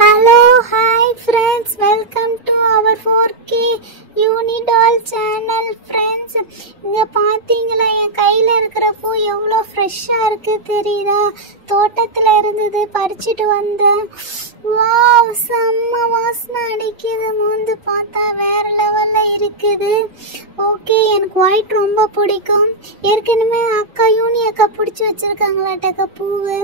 Hello, hi friends, welcome to our 4K Unidoll channel friends. இங்க பாத்தீங்களா என் கையில இருக்கிற பூ எவ்வளோ ஃப்ரெஷ்ஷா இருக்கு தெரியுதா? தோட்டத்துல இருந்தது பறிச்சிட்டு வந்தேன். வாவ், செம்ம வாசனை அடிக்குது. மோந்து பார்த்தா வேற லெவல்ல இருக்குது. ஓகே, எனக்கு ஒயிட் ரொம்ப பிடிக்கும். ஏற்கனவே அக்கா யூனி அக்கா பிடிச்சி வச்சிருக்காங்களாட்டக்கா பூவு.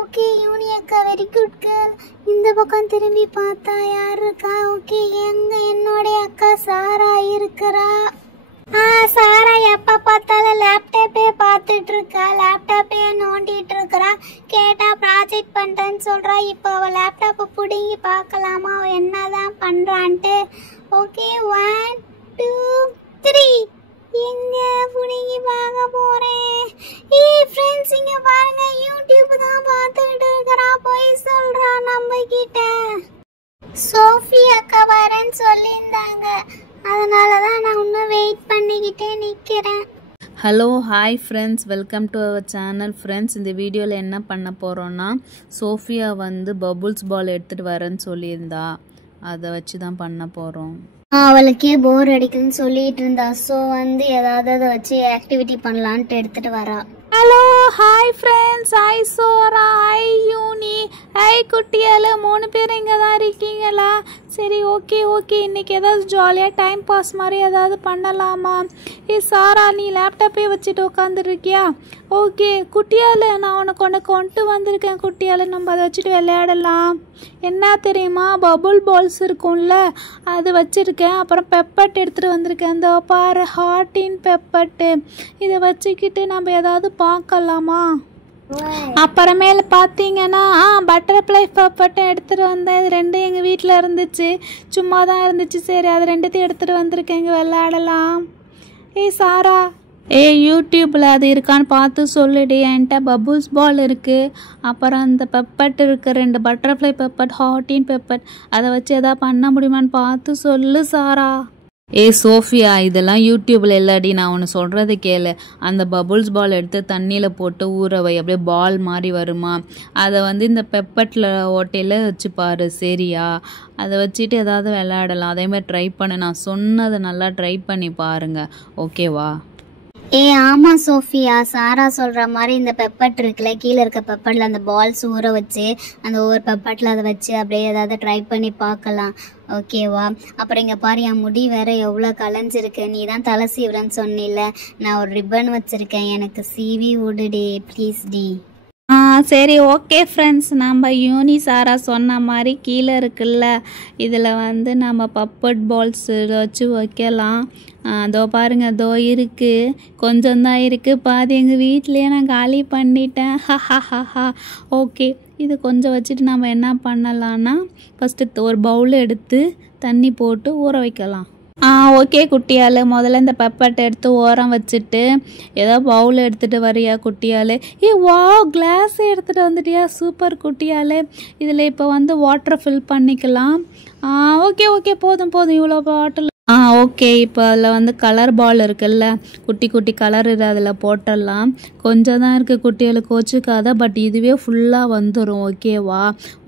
ஓகே யூனி அக்கா, வெரி குட் கேர்ள். இந்த பக்கம் திரும்பி பார்த்தா யார் இருக்கா? ஓகே, என்னோடைய அக்கா சாரா இருக்கிறா. சாரா எப்ப பார்த்தாலும் லேப்டாப்பே பார்த்துட்டு இருக்கா, லேப்டாப்பே நோண்டிட்டு இருக்கிறா. கேட்டா ப்ராஜெக்ட் பண்றேன்னு சொல்றா. இப்போ அவ லேப்டாப்பை பிடுங்கி பார்க்கலாமா அவ என்னதான் பண்றான்ட்டு. ஓகே, 1 2 3 எங்க புடிங்கி பார்க்க போறேன். ஃப்ரெண்ட்ஸ், இங்க பாருங்க, யூடியூப் தான் பார்த்துட்டு இருக்கறா. போய் சொல்றா நம்ம கிட்ட. சோஃபி அக்கா வரேன்னு சொல்லியிருந்தாங்க, அதனால தான் நான் இன்னும் வெயிட் பண்ணிக்கிட்டே நிற்கிறேன். Hello, hi friends, welcome to our channel friends. இந்த வீடியோவில் என்ன பண்ண போகிறோன்னா, சோஃபியா பபுள்ஸ் பால் எடுத்துகிட்டு வரேன்னு சொல்லியிருந்தா, அதை வச்சு தான் பண்ண போகிறோம். அவளுக்கே போர் அடிக்குன்னு சொல்லிட்டு இருந்தா. ஸோ ஏதாவது அதை வச்சு ஆக்டிவிட்டி பண்ணலான்ட்டு எடுத்துட்டு வரா. ஹலோ, ஹாய் ஃப்ரெண்ட்ஸ், ஹாய் சோரா, ஹாய் யூனி, ஹாய் குட்டியால, 3 பேர் இங்கே தான் இருக்கீங்களா? சரி, ஓகே, இன்னைக்கு ஏதாவது ஜாலியாக டைம் பாஸ் மாதிரி ஏதாவது பண்ணலாமா? சாரா, நீ லேப்டாப்பே வச்சுட்டு உட்காந்துருக்கியா? ஓகே குட்டியால, நான் உனக்கு கொண்டு வந்திருக்கேன் குட்டியால, நம்ம அதை வச்சுட்டு விளையாடலாம். என்ன தெரியுமா, பபுள் பால்ஸ் இருக்கும்ல, அது வச்சுருக்கேன். அப்புறம் பெப்பட் எடுத்துகிட்டு வந்திருக்கேன். அந்த பாரு, ஹார்டின் பெப்பட்டு. இதை வச்சுக்கிட்டு நம்ம ஏதாவது பார்க்கலாமா? அப்புறமேல பார்த்தீங்கன்னா பட்டர்ஃப்ளை பெப்பட்டை எடுத்துகிட்டு வந்தேன். இது 2 எங்கள் வீட்டில் இருந்துச்சு, சும்மா தான் இருந்துச்சு. சரி, அது 2த்தையும் எடுத்துகிட்டு வந்திருக்கேன், இங்கே விளையாடலாம். சாரா, யூடியூப்பில் அது இருக்கான்னு பார்த்து சொல்லிடு. என்கிட்ட பபுள்ஸ் பால் இருக்குது, அப்புறம் அந்த பெப்பட் இருக்குது, 2 பட்டர்ஃப்ளை பெப்பட், ஹார்டின் பெப்பட். அதை வச்சு எதாவது பண்ண முடியுமான்னு பார்த்து சொல்லு சாரா. சோஃபியா, இதெல்லாம் யூடியூப்பில் இல்லாடி, நான் ஒன்று சொல்கிறது கேளு. அந்த பபுள்ஸ் பால் எடுத்து தண்ணியில் போட்டு ஊற வை, அப்படியே பால் மாதிரி வருமா, அதை இந்த பெப்பட்டில் ஓட்டையில் வச்சு பாரு, சரியா? அதை வச்சுட்டு ஏதாவது விளையாடலாம். அதேமாதிரி ட்ரை பண்ணு, நான் சொன்னதை நல்லா ட்ரை பண்ணி பாருங்கள், ஓகேவா? ஆமாம் சோஃபியா, சாரா சொல்கிற மாதிரி இந்த பெப்பட் இருக்குல்ல, கீழே இருக்க பெப்பட்டில் அந்த பால்ஸ் ஊற வச்சு அந்த ஒவ்வொரு பெப்பட்டில் அதை வச்சு அப்படியே ஏதாவது ட்ரை பண்ணி பார்க்கலாம், ஓகேவா? அப்புறம் இங்கே பாரு, என் முடி வேற எவ்வளோ கலைஞ்சிருக்கு. நீ தான் தலை சீவுறன்னு சொன்னில்ல, நான் ஒரு ரிப்பன் வச்சுருக்கேன், எனக்கு சீவி விடுடி ப்ளீஸ் டி. சரி, ஓகே ஃப்ரெண்ட்ஸ், நம்ம யூனி சாரா சொன்ன மாதிரி கீழே இருக்குல்ல, இதில் நம்ம பப்பட் பால்ஸ் வச்சு வைக்கலாம். அதோ பாருங்க, அதோ இருக்குது, கொஞ்சம் தான் இருக்குது, பாதி எங்கள் வீட்லேயே நான் காலி பண்ணிட்டேன். ஹஹா. ஓகே, இது கொஞ்சம் வச்சுட்டு நம்ம என்ன பண்ணலான்னா, ஃபஸ்ட்டு ஒரு பவுல் எடுத்து தண்ணி போட்டு ஊற வைக்கலாம். ஓகே குட்டியால், முதல்ல இந்த பெப்பட்டை எடுத்து ஓரம் வச்சுட்டு ஏதோ பவுல் எடுத்துகிட்டு வரியா குட்டியால்? வா, கிளாஸ் எடுத்துகிட்டு வந்துட்டியா? சூப்பர் குட்டியால். இதில் இப்போ வாட்டர் ஃபில் பண்ணிக்கலாம். ஓகே, போதும், இவ்வளோ பாட்டில். ஓகே, இப்போ அதில் கலர் பால் இருக்குல்ல, குட்டி கலர் இது, அதில் போட்டுடலாம். கொஞ்சம் தான் இருக்குது குட்டிகளுக்கு, கோச்சுக்காத. பட் இதுவே ஃபுல்லாக வந்துடும், ஓகேவா?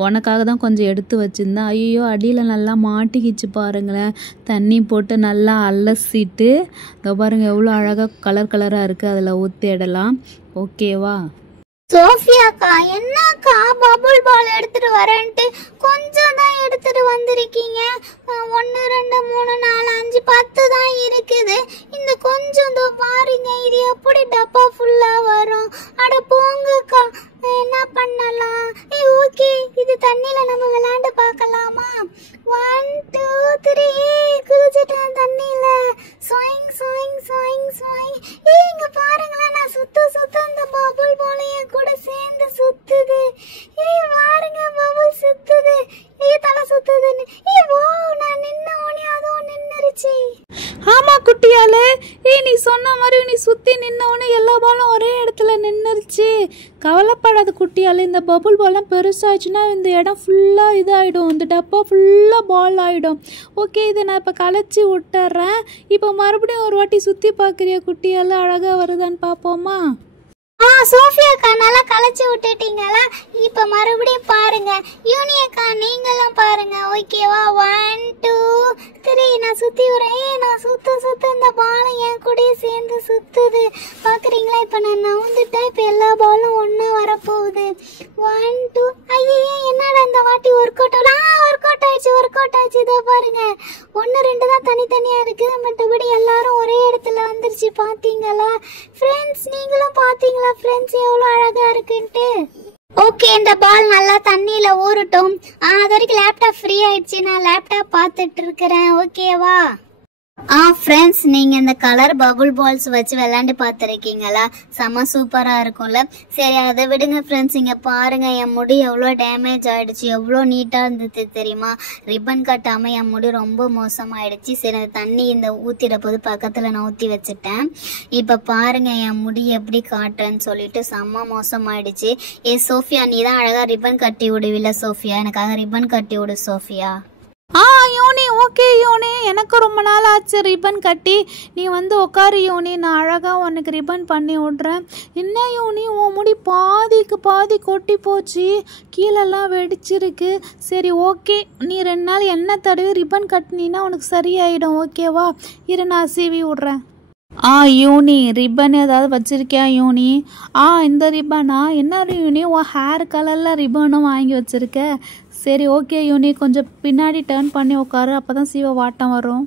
உனக்காக தான் கொஞ்சம் எடுத்து வச்சுருந்தேன். ஐயோ, அடியில் நல்லா மாட்டிக்கிச்சு பாருங்களேன். தண்ணி போட்டு நல்லா அலசிட்டு, இங்கே பாருங்கள் எவ்வளோ அழகாக கலராக இருக்குது, அதில் ஊற்றிடலாம், ஓகேவா? சோஃபியாக்கா, என்னக்கா பபுள் பால் எடுத்துட்டு வரேன்ட்டு கொஞ்சம் தான் எடுத்துட்டு வந்திருக்கீங்க? 1 2 3 4 5 10 தான் இருக்குது. இந்த கொஞ்சம் பாருங்க, இது எப்படி டப்பா ஃபுல்லா வரும்? அட போங்கக்கா, என்ன பண்ணலாம்? ஓகே, இது தண்ணியில நம்ம விளையாண்டு பார்க்கலாமா? 1 2 3 குதிச்சிட்டேன் தண்ணியில. ஸ்வைங் ஸ்வைங் ஸ்வைங் ஸ்வைங். இங்க பாருங்களேன், நான் சுத்த இந்த பபுள் பாலைய கூட சேர்ந்து சுத்துது. பாருங்க, பபுள் சுத்துது. தலை சுத்துதுன்னு. நான் நின்ன உடனே அதுவும் நின்னுருச்சு. ஆமா குட்டியாலே, நீ சொன்ன மாதிரி நீ சுத்தி நின்ன உடனே எல்லா பாலும் ஒரே இடத்துல நின்னுருச்சு. கவலைப்படாத குட்டியாலே, இந்த பபுள் பால்லாம் பெருசாச்சுன்னா இந்த இடம் ஃபுல்லா இதாயிடும், இந்த டப்பா ஃபுல்லா பால் ஆயிடும். ஓகே, இதை நான் இப்ப கலைச்சி விட்டுறேன். இப்போ மறுபடியும் ஒரு வாட்டி சுத்தி பாக்குறியா குட்டியால, அழகா வருதான்னு பாப்போமா? சோஃபியா அக்கா நல்லா கலைச்சு விட்டுட்டீங்களா? இப்ப மறுபடியும் பாருங்க. யூனி அக்கா நீங்களும் பாருங்க. ஓகேவா? 1 2 3 நான் சுத்தி வரேன். நான் சுத்த இந்த பால் என் கூடயே சேர்ந்து சுத்துது. பாக்குறீங்களா? இப்ப நான் நவுந்துட்டேன். இப்ப எல்லா பாலும் ஒண்ணா வரப்போகுது. 1 2 ஐயே என்னடா இந்த வாட்டி ஒர்க் அவுட் ஆயிடுச்சு. இதோ பாருங்க 1 2 தான் தனித்தனியா இருக்கு. மற்றபடி எல்லாரும் ஒரே இடத்துல வந்துருச்சு. பாத்தீங்களா ஃப்ரெண்ட்ஸ்? நீங்களும் பாத்தீங்களா ஃப்ரெண்ட்ஸ் எவ்வளவு அழகா இருக்குன்ட்டு? ஓகே, இந்த பால் நல்லா தண்ணியில ஊறட்டும். அது வரைக்கும் லேப்டாப் ஃப்ரீ ஆயிடுச்சு. நான் லேப்டாப் பார்த்துட்டு இருக்கிறேன். ஓகேவா? ஃப்ரெண்ட்ஸ், நீங்கள் இந்த கலர் பபுள் பால்ஸ் வச்சு விளையாண்டு பார்த்துருக்கீங்களா? செம்ம சூப்பராக இருக்கும்ல. சரி அதை விடுங்க ஃப்ரெண்ட்ஸ். இங்கே பாருங்கள், என் முடி எவ்வளோ டேமேஜ் ஆகிடுச்சு, எவ்வளோ நீட்டாக இருந்தது தெரியுமா? ரிப்பன் கட்டாமல் என் முடி ரொம்ப மோசமாகிடுச்சு. சரி அந்த தண்ணி இந்த ஊற்றிட போது பக்கத்தில் நான் ஊற்றி வச்சுட்டேன். இப்போ பாருங்கள் என் முடி எப்படி காட்டுறேன்னு சொல்லிட்டு செம்ம மோசமாயிடுச்சு. சோஃபியா, நீ தான் அழகாக ரிப்பன் கட்டி விடுவில்ல சோஃபியா? எனக்காக ரிப்பன் கட்டி விடு சோஃபியா. யூனி, ஓகே யூனி, எனக்கு ரொம்ப நாள் ஆச்சு ரிப்பன் கட்டி. நீ வந்து உட்காரு யூனி, நான் அழகாக உனக்கு ரிப்பன் பண்ணி விட்றேன். என்ன யூனி, உன் முடி பாதிக்கு பாதி கொட்டி போச்சு, கீழெல்லாம் வெடிச்சிருக்கு. சரி ஓகே, நீ 2 நாள் எண்ணெய் தடவி ரிப்பன் கட்டினா உனக்கு சரியாயிடும். ஓகேவா? இரு நான் சீவி விட்றேன். யூனி, ரிப்பன் ஏதாவது வச்சிருக்கியா யூனி? இந்த ரிப்பனா? என்ன யூனி, உன் ஹேர் கலரில் ரிப்பனும் வாங்கி வச்சிருக்க? சரி ஓகே யூனி, கொஞ்சம் பின்னாடி டர்ன் பண்ணி உட்காரு, அப்பதான் சீவ வாட்டம் வரும்.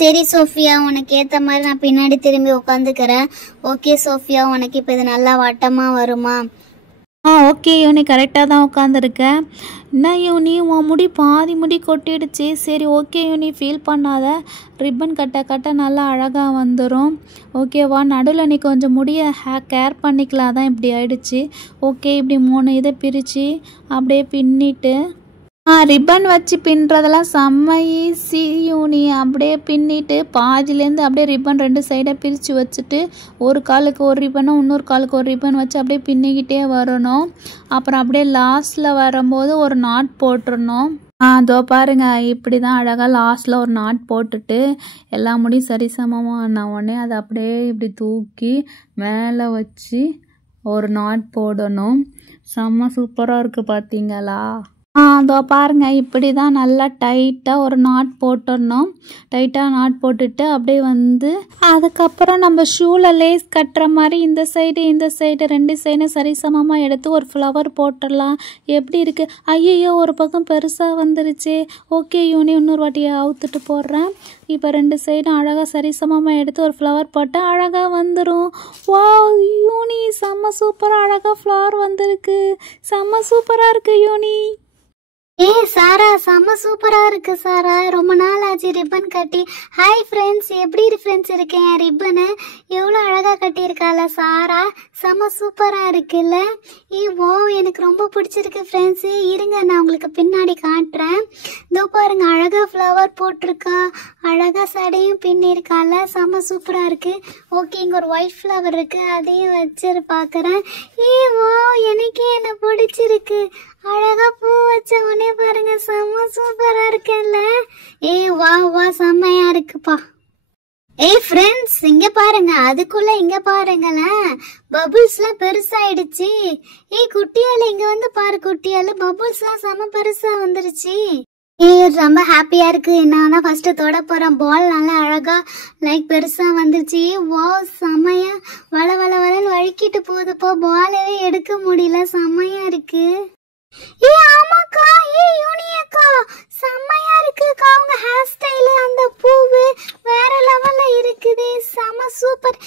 சரி சோஃபியா, உனக்கு ஏற்ற மாதிரி நான் பின்னாடி திரும்பி உட்காந்துக்கிறேன். ஓகே சோஃபியா, உனக்கு இப்போ இது நல்லா வட்டமாக வருமா? ஓகே யூனி, கரெக்டாக தான் உட்காந்துருக்கேன். என்ன யூனி, உன் முடி பாதி முடி கொட்டிடுச்சு. சரி ஓகே யூனி, ஃபீல் பண்ணாத. ரிப்பன் கட்ட நல்லா அழகாக வந்துடும். ஓகேவா? நடுவில் நீ கொஞ்சம் முடிய கேர் பண்ணிக்கலாம், தான் இப்படி ஆயிடுச்சு. ஓகே, இப்படி 3 இதை பிரித்து அப்படியே பின்னிட்டு ரிப்பன் வச்சு பின்னுறதெல்லாம் செம்ம ஈஸி யூனி. அப்படியே பின்னிட்டு பாதிலேருந்து அப்படியே ரிப்பன் 2 சைடாக பிரித்து வச்சுட்டு ஒரு காலுக்கு ஒரு ரிப்பனும் இன்னொரு காலுக்கு ஒரு ரிப்பன் வச்சு அப்படியே பின்னிக்கிட்டே வரணும். அப்புறம் அப்படியே லாஸ்ட்டில் வரும்போது ஒரு நாட் போட்டுடணும். அதோ பாருங்க, இப்படி தான் அழகாக லாஸ்ட்டில் ஒரு நாட் போட்டுட்டு எல்லா முடியும் சரிசமமாக ஆன உடனே அதை அப்படியே இப்படி தூக்கி மேலே வச்சு ஒரு நாட் போடணும். செம்ம சூப்பராக இருக்குது பார்த்தீங்களா? அதோ பாருங்க, இப்படி தான் நல்லா டைட்டாக ஒரு நாட் போட்டுடணும். டைட்டாக நாட் போட்டுட்டு அப்படியே வந்து அதுக்கப்புறம் நம்ம ஷூவில் லேஸ் கட்டுற மாதிரி இந்த சைடு 2 சைடும் சரிசமமாக எடுத்து ஒரு ஃப்ளவர் போட்டுடலாம். எப்படி இருக்குது? ஐயோ, ஒரு பக்கம் பெருசாக வந்துருச்சு. ஓகே யூனி, இன்னொரு வாட்டியை அவுத்துட்டு போடுறேன். இப்போ 2 சைடும் அழகாக சரிசமமாக எடுத்து ஒரு ஃப்ளவர் போட்டால் அழகாக வந்துடும். வாவ் யூனி, செம்ம சூப்பராக அழகாக ஃப்ளவர் வந்திருக்கு. செம்ம சூப்பராக இருக்குது யூனி. சாரா, செம்ம சூப்பரா இருக்கு சாரா. ரொம்ப நாள் ஆச்சு ரிப்பன் கட்டி. ஹாய் ஃப்ரெண்ட்ஸ், எப்படி ஃப்ரெண்ட்ஸ் இருக்கேன்? ரிப்பனு எவ்வளோ அழகா கட்டியிருக்காள சாரா, செம்ம சூப்பரா இருக்குல்ல? ஓ, எனக்கு ரொம்ப பிடிச்சிருக்கு ஃப்ரெண்ட்ஸ். இருங்க, நான் உங்களுக்கு பின்னாடி காட்டுறேன். இதோ பாருங்க, அழகா ஃப்ளவர் போட்டிருக்கா, அழகா சடையும் பின்னிருக்கால, செம்ம சூப்பரா இருக்கு. ஓகே, இங்க ஒரு ஒயிட் ஃப்ளவர் இருக்கு, அதையும் வச்சு பார்க்குறேன். ஓ, எனக்கே என்ன பிடிச்சிருக்கு. அழகா பூ வச்ச உடனே பாருங்க, செம்ம சூப்பரா இருக்குல்ல? வா செம்மையா இருக்குப்பா. ஃப்ரெண்ட்ஸ், இங்க பாருங்க, அதுக்குள்ள இங்க பாருங்களேன், பபுள்ஸ்லாம் பெருசாயிடுச்சு. குட்டியால இங்க வந்து பாரு, குட்டியால பபுள்ஸ்லாம் செம்ம பெருசா வந்துருச்சு. ரொம்ப ஹாப்பியா இருக்கு. நான் தான் ஃபர்ஸ்ட் தொட போறேன். பால் நல்லா அழகா பெருசா வந்துருச்சு. வா, செம்மையா வளன்னு வழுக்கிட்டு போகுதுப்பா. பாலவே எடுக்க முடியல, செம்மையா இருக்கு. ஆமாக்கா, யூனியக்கா, செம்மையா இருக்குக்கா. உங்க ஹேர் ஸ்டைல், அந்த பூவு வேற லெவல்ல இருக்குது. செம்ம சூப்பர்.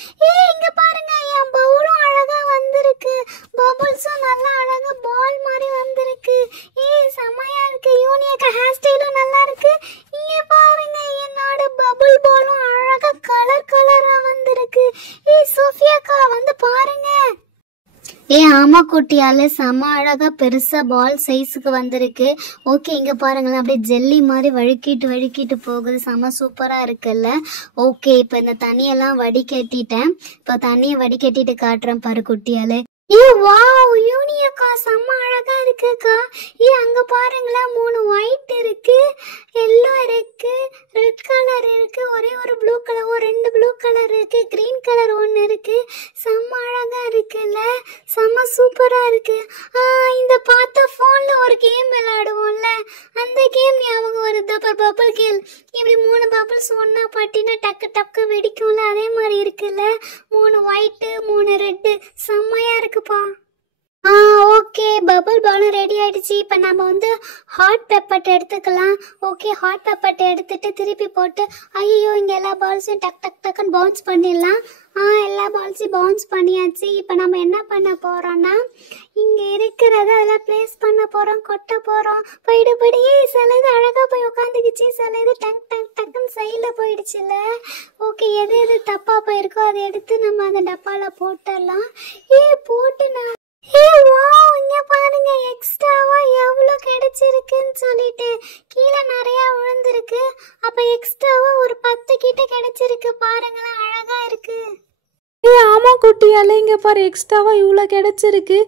இங்க பாருங்க, என் பவுலும் அழகா வந்திருக்கு. பபுள்ஸும் நல்லா அழகா பால் மாதிரி வந்திருக்கு. செம்மையா இருக்கு. யூனியக்கா ஹேர் ஸ்டைலும் நல்லா இருக்கு. இங்க பாருங்க, என்னோட பபுள் பாலும் அழகா கலரா வந்திருக்கு. சோஃபியாக்கா வந்து பாருங்க. ஆமா குட்டியால, செம்ம அழகா பெருசா பால் சைஸுக்கு வந்திருக்கு. ஓகே, இங்க பாருங்களேன், அப்படியே ஜெல்லி மாதிரி வழுக்கிட்டு போகுது. செம்ம சூப்பரா இருக்குல்ல? ஓகே, இப்ப இந்த தண்ணியெல்லாம் வடிகட்டிட்டேன். இப்ப தண்ணியை வடிகட்டிட்டு காட்டுறேன் பாரு குட்டியால. ஏ வாவ், யூனி அக்கா செம்ம அழகா இருக்குக்கா. அங்க பாருங்களேன், 3 ஒயிட் இருக்கு, எல்லோ இருக்கு, ரெட் கலர் இருக்கு, ஒரே ஒரு ப்ளூ கலர், 2 ப்ளூ கலர் இருக்கு, கிரீன் கலர் ஒன்று இருக்கு. செம்ம அழகா இருக்குல்ல, செம்ம சூப்பரா இருக்கு. இந்த பார்த்த போன்ல ஒரு கேம் விளையாடுவோம்ல, அந்த கேம் ஞாபகம் வருது. அப்புறம் பபிள் கேம், இப்படி 3 பபிள்ஸ் ஒன்னா பட்டினா டக்கு டக்கு வெடிக்கும்ல, அதே மாதிரி இருக்குல்ல. 3 ஒயிட் 3 ரெட், செம்மையா இருக்குப்பா. ஓகே, பபிள் பாலும் ரெடி ஆயிடுச்சு. இப்போ நம்ம வந்து ஹாட் பெப்பர்ட் எடுத்துக்கலாம். ஓகே, ஹாட் பெப்பர்ட் எடுத்துட்டு திருப்பி போட்டு, ஐயோ இங்கே எல்லா பால்ஸையும் டக் டக் டக்குன்னு பவுன்ஸ் பண்ணிடலாம். எல்லா பால்ஸையும் பவுன்ஸ் பண்ணியாச்சு. இப்போ நம்ம என்ன பண்ண போறோம்னா, இங்கே இருக்கிறத அதெல்லாம் பிளேஸ் பண்ண போறோம், கொட்ட போறோம். போயிடுபடி சில இது அழகா போய் உட்காந்துக்குச்சு, சில இது டக் டக் டக்குன்னு சைடில் போயிடுச்சுல. ஓகே, எது எது தப்பா போயிருக்கோ அதை எடுத்து நம்ம அந்த டப்பால போட்டுடலாம். போட்டு நான் வாவ், இங்க பாருங்க எக்ஸ்ட்ராவா எவ்வளவு கிடைச்சிருக்குன்னு சொல்லிட்டு கீழே நிறைய விழுந்திருக்கு. அப்ப எக்ஸ்ட்ராவா ஒரு 10 கிட்ட கிடைச்சிருக்கு. பாருங்களேன், அழகா இருக்கு. ஆமா குட்டியால, இங்க பாரு எக்ஸ்ட்ராவா இவ்வளோ கிடைச்சிருக்கு.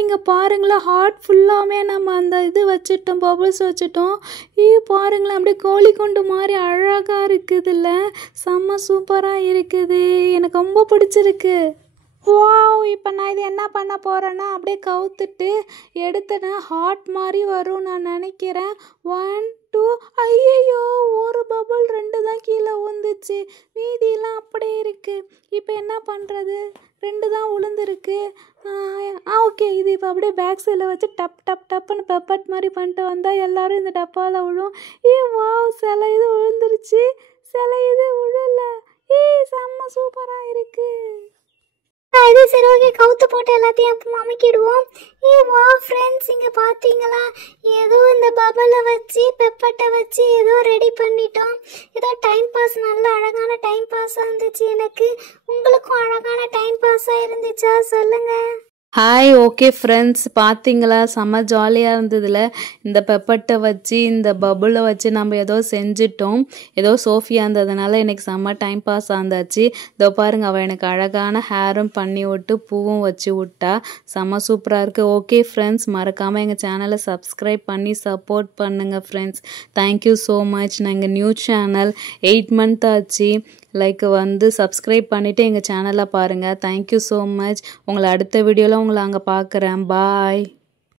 இங்க பாருங்களேன், ஹார்ட் ஃபுல்லாமே நம்ம அந்த இது வச்சுட்டோம், பபிள்ஸ் வச்சுட்டோம். பாருங்களேன், அப்படியே கோழி குண்டு மாதிரி அழகா இருக்குதுல்ல, செம்ம சூப்பரா இருக்குது. எனக்கு ரொம்ப பிடிச்சிருக்கு. வாவ், இப்போ நான் இது என்ன பண்ண போகிறேன்னா, அப்படியே கவுத்துட்டு எடுத்தேன்னா ஹாட் மாதிரி வரும் நான் நினைக்கிறேன். 1 2, ஐயோ ஒரு பபுள் 2 தான் கீழே விழுந்துச்சு, மீதியெல்லாம் அப்படியே இருக்குது. இப்போ என்ன பண்ணுறது, 2 தான் விழுந்துருக்கு. ஓகே, இது இப்போ அப்படியே பேக் சைடில் வச்சு டப் டப் டப்புன்னு பெப்பட் மாதிரி பண்ணிட்டு வந்தால் எல்லோரும் இந்த டப்பாவில் விழும். வாவ், சில இது விழுந்துருச்சு, சில இது விழல. செம்ம சூப்பராக இருக்குது. இது சரி, ஓகே, கவுத்து போட்டு எல்லாத்தையும் அமைக்கிடுவோம். வா ஃப்ரெண்ட்ஸ், இங்கே பார்த்தீங்களா, ஏதோ இந்த பபலை வச்சு பெப்பட்டை வச்சு ஏதோ ரெடி பண்ணிட்டோம். ஏதோ டைம் பாஸ், நல்ல அழகான டைம் பாஸாக இருந்துச்சு எனக்கு. உங்களுக்கும் அழகான டைம் பாஸாக இருந்துச்சா சொல்லுங்கள். ஹாய், ஓகே ஃப்ரெண்ட்ஸ், பார்த்தீங்களா செம்ம ஜாலியாக இருந்ததில்ல. இந்த பெப்பட்டை வச்சு இந்த பபுளை வச்சு நம்ம ஏதோ செஞ்சிட்டோம். ஏதோ சோஃபியா இருந்ததுனால எனக்கு செம்ம டைம் பாஸ் ஆந்தாச்சு. இதோ பாருங்க, அவள் எனக்கு அழகான ஹேரும் பண்ணி விட்டு பூவும் வச்சு விட்டா. செம்ம சூப்பராக இருக்குது. ஓகே ஃப்ரெண்ட்ஸ், மறக்காமல் எங்கள் சேனலை சப்ஸ்கிரைப் பண்ணி சப்போர்ட் பண்ணுங்கள் ஃப்ரெண்ட்ஸ். Thank you so much. நாங்கள் நியூ சேனல் 8 மந்த் ஆச்சு. வந்து சப்ஸ்கிரைப் பண்ணிவிட்டு எங்கள் சேனலை பாருங்கள். Thank you so much. உங்களை அடுத்த வீடியோவில் உங்களை அங்கே பார்க்குறேன். பாய்.